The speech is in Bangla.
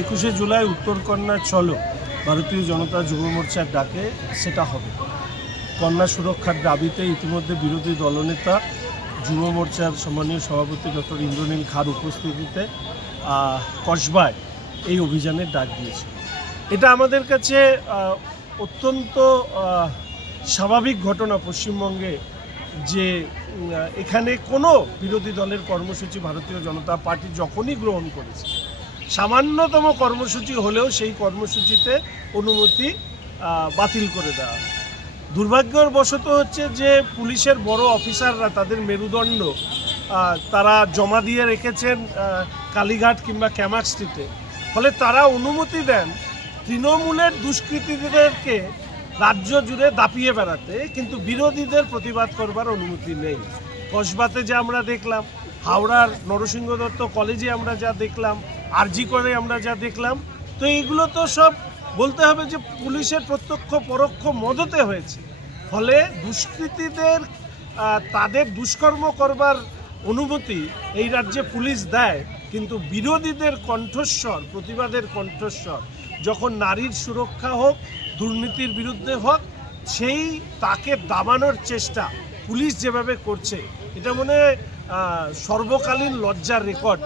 21শে জুলাই উত্তরকন্যা চলো ভারতীয় জনতা যুব মোর্চার ডাকে সেটা হবে। কন্যা সুরক্ষার দাবিতে ইতিমধ্যে বিরোধী দলনেতা যুব মোর্চার সম্মানীয় সভাপতি ডক্টর ইন্দ্রনীল খাঁর উপস্থিতিতে কসবায় এই অভিযানের ডাক দিয়েছে। এটা আমাদের কাছে অত্যন্ত স্বাভাবিক ঘটনা পশ্চিমবঙ্গে যে এখানে কোনো বিরোধী দলের কর্মসূচি ভারতীয় জনতা পার্টি যখনই গ্রহণ করেছে, সামান্যতম কর্মসূচি হলেও সেই কর্মসূচিতে অনুমতি বাতিল করে দেওয়া। দুর্ভাগ্যবশত হচ্ছে যে পুলিশের বড় অফিসাররা তাদের মেরুদণ্ড তারা জমা দিয়ে রেখেছেন কালীঘাট কিংবা ক্যামাক্সটিতে, ফলে তারা অনুমতি দেন তৃণমূলের দুষ্কৃতীদেরকে রাজ্য জুড়ে দাপিয়ে বেড়াতে, কিন্তু বিরোধীদের প্রতিবাদ করবার অনুমতি নেই। কসবাতে যে আমরা দেখলাম, হাওড়ার নরসিংহ দত্ত কলেজে আমরা যা দেখলাম, আরজি করে আমরা যা দেখলাম, তো এইগুলো তো সব বলতে হবে যে পুলিশের প্রত্যক্ষ পরোক্ষ মদতে হয়েছে। ফলে দুষ্কৃতীদের তাদের দুষ্কর্ম করবার অনুমতি এই রাজ্যে পুলিশ দেয়, কিন্তু বিরোধীদের কণ্ঠস্বর, প্রতিবাদের কণ্ঠস্বর যখন নারীর সুরক্ষা হোক, দুর্নীতির বিরুদ্ধে হোক, সেই তাকে দাবানোর চেষ্টা পুলিশ যেভাবে করছে, এটা মনে হয় সর্বকালীন লজ্জার রেকর্ড।